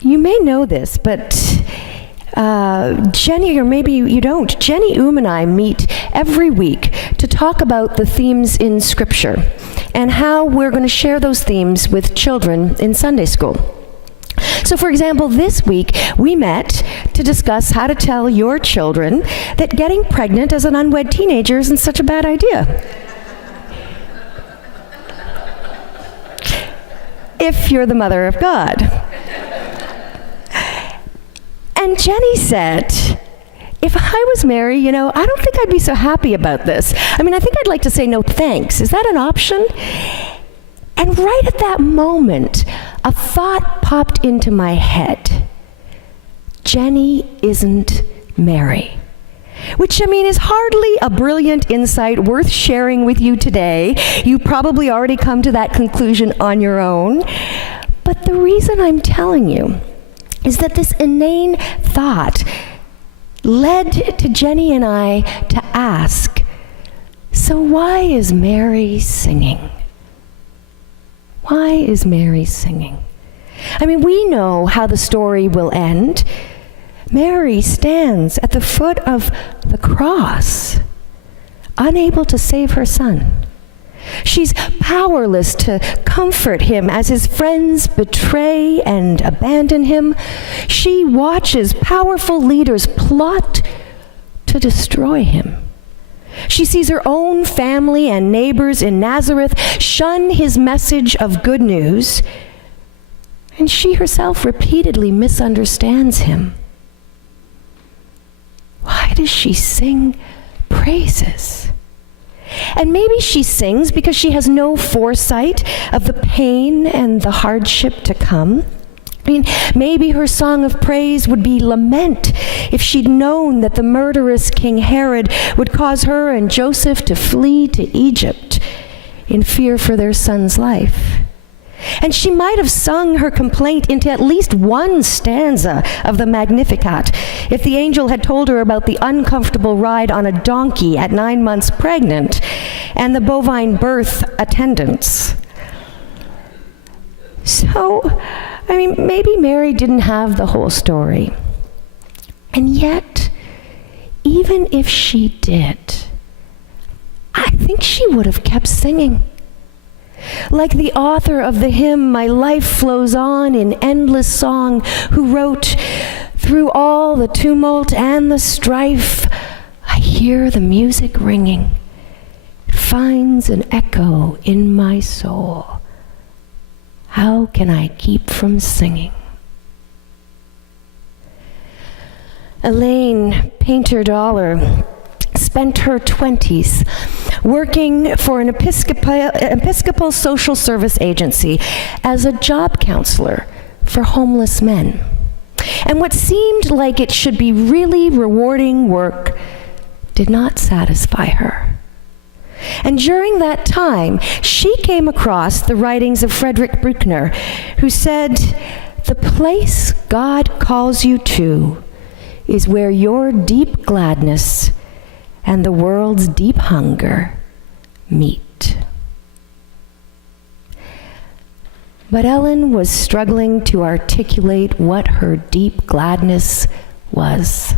You may know this, but Jenny, or maybe you don't, Jenny and I meet every week to talk about the themes in Scripture and how we're going to share those themes with children in Sunday school. So, for example, this week we met to discuss how to tell your children that getting pregnant as an unwed teenager isn't such a bad idea. If you're the mother of God. And Jenny said, if I was Mary, I don't think I'd be so happy about this. I think I'd like to say no thanks. Is that an option? And right at that moment, a thought popped into my head. Jenny isn't Mary. Which, is hardly a brilliant insight worth sharing with you today. You probably already come to that conclusion on your own. But the reason I'm telling you is that this inane thought led to Jenny and I to ask, so why is Mary singing? Why is Mary singing? We know how the story will end. Mary stands at the foot of the cross, unable to save her son. She's powerless to comfort him as his friends betray and abandon him. She watches powerful leaders plot to destroy him. She sees her own family and neighbors in Nazareth shun his message of good news, and she herself repeatedly misunderstands him. Why does she sing praises? And maybe she sings because she has no foresight of the pain and the hardship to come. Maybe her song of praise would be lament if she'd known that the murderous King Herod would cause her and Joseph to flee to Egypt in fear for their son's life. And she might have sung her complaint into at least one stanza of the Magnificat if the angel had told her about the uncomfortable ride on a donkey at 9 months pregnant and the bovine birth attendants. So, maybe Mary didn't have the whole story. And yet, even if she did, I think she would have kept singing. Like the author of the hymn, "My Life Flows On in Endless Song," who wrote, "Through all the tumult and the strife, I hear the music ringing. It finds an echo in my soul. How can I keep from singing?" Elaine Painter Dollar spent her 20s working for an Episcopal social service agency as a job counselor for homeless men. And what seemed like it should be really rewarding work did not satisfy her. And during that time, she came across the writings of Frederick Buechner, who said, "The place God calls you to is where your deep gladness and the world's deep hunger meet." But Ellen was struggling to articulate what her deep gladness was.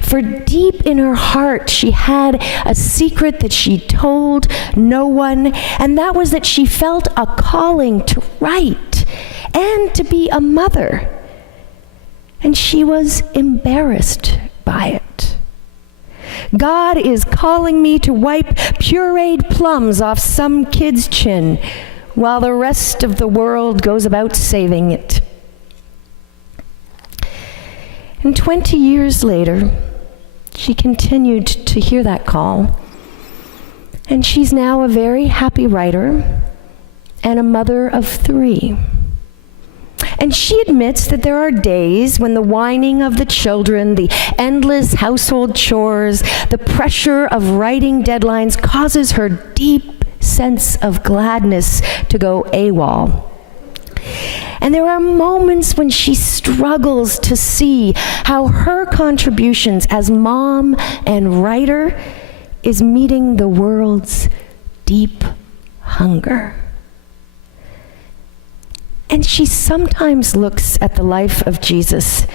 For deep in her heart, she had a secret that she told no one, and that was that she felt a calling to write and to be a mother. And she was embarrassed by it. God is calling me to wipe pureed plums off some kid's chin while the rest of the world goes about saving it. And 20 years later, she continued to hear that call. And she's now a very happy writer and a mother of 3. And she admits that there are days when the whining of the children, the endless household chores, the pressure of writing deadlines causes her deep sense of gladness to go AWOL. And there are moments when she struggles to see how her contributions as mom and writer is meeting the world's deep hunger. And she sometimes looks at the life of Jesus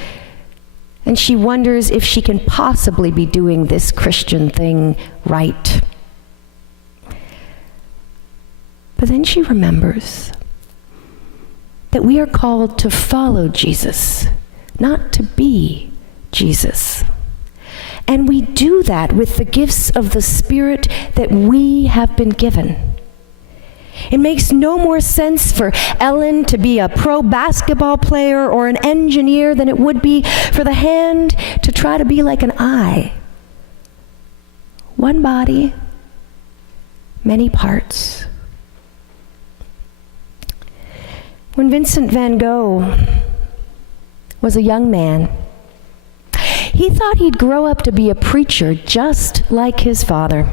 and she wonders if she can possibly be doing this Christian thing right. But then she remembers that we are called to follow Jesus, not to be Jesus. And we do that with the gifts of the Spirit that we have been given. It makes no more sense for Ellen to be a pro basketball player or an engineer than it would be for the hand to try to be like an eye. One body, many parts. When Vincent van Gogh was a young man, he thought he'd grow up to be a preacher just like his father.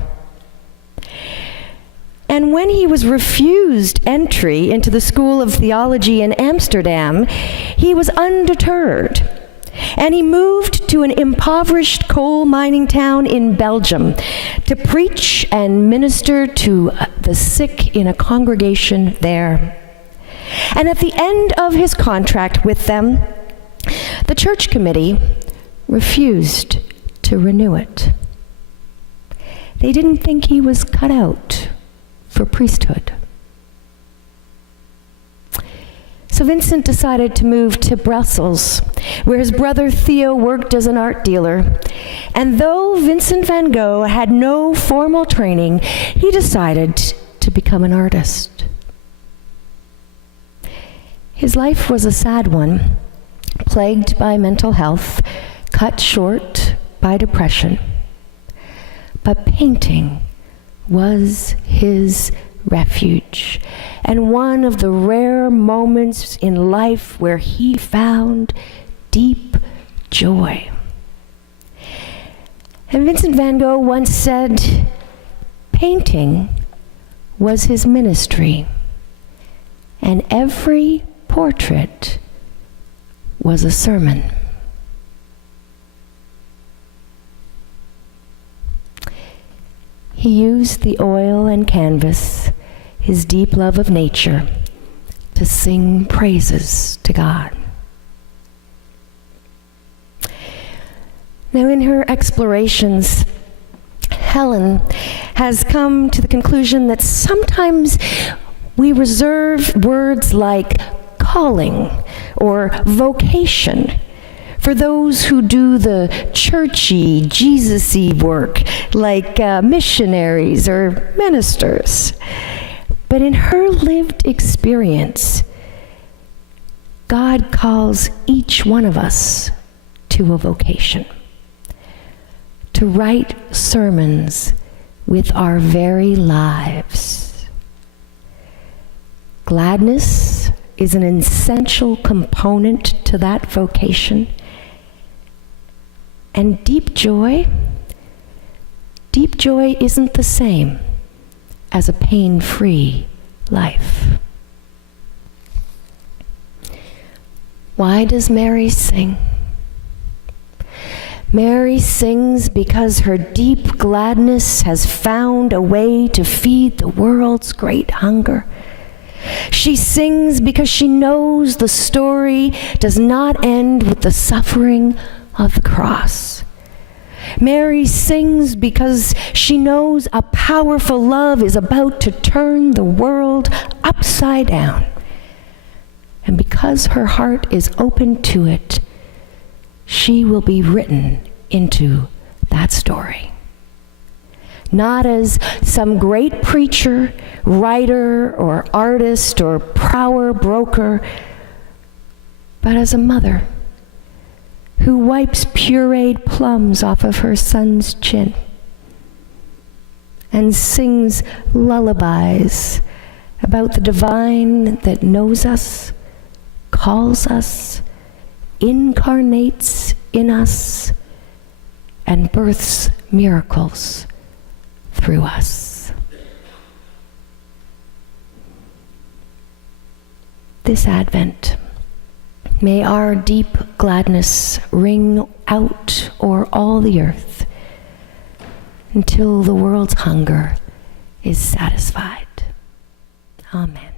And when he was refused entry into the School of Theology in Amsterdam, he was undeterred. And he moved to an impoverished coal mining town in Belgium to preach and minister to the sick in a congregation there. And at the end of his contract with them, the church committee refused to renew it. They didn't think he was cut out for priesthood. So Vincent decided to move to Brussels, where his brother Theo worked as an art dealer. And though Vincent van Gogh had no formal training, he decided to become an artist. His life was a sad one, plagued by mental health, cut short by depression. But painting was his refuge, and one of the rare moments in life where he found deep joy. And Vincent van Gogh once said, painting was his ministry, and every portrait was a sermon. He used the oil and canvas, his deep love of nature, to sing praises to God. Now, in her explorations, Helen has come to the conclusion that sometimes we reserve words like calling or vocation for those who do the churchy, Jesus-y work, like missionaries or ministers. But in her lived experience, God calls each one of us to a vocation, to write sermons with our very lives. Gladness is an essential component to that vocation. And deep joy isn't the same as a pain-free life. Why does Mary sing? Mary sings because her deep gladness has found a way to feed the world's great hunger. She sings because she knows the story does not end with the suffering of the cross. Mary sings because she knows a powerful love is about to turn the world upside down. And because her heart is open to it, she will be written into that story. Not as some great preacher, writer, or artist, or power broker, but as a mother who wipes pureed plums off of her son's chin and sings lullabies about the divine that knows us, calls us, incarnates in us, and births miracles through us. This Advent, may our deep gladness ring out o'er all the earth until the world's hunger is satisfied. Amen.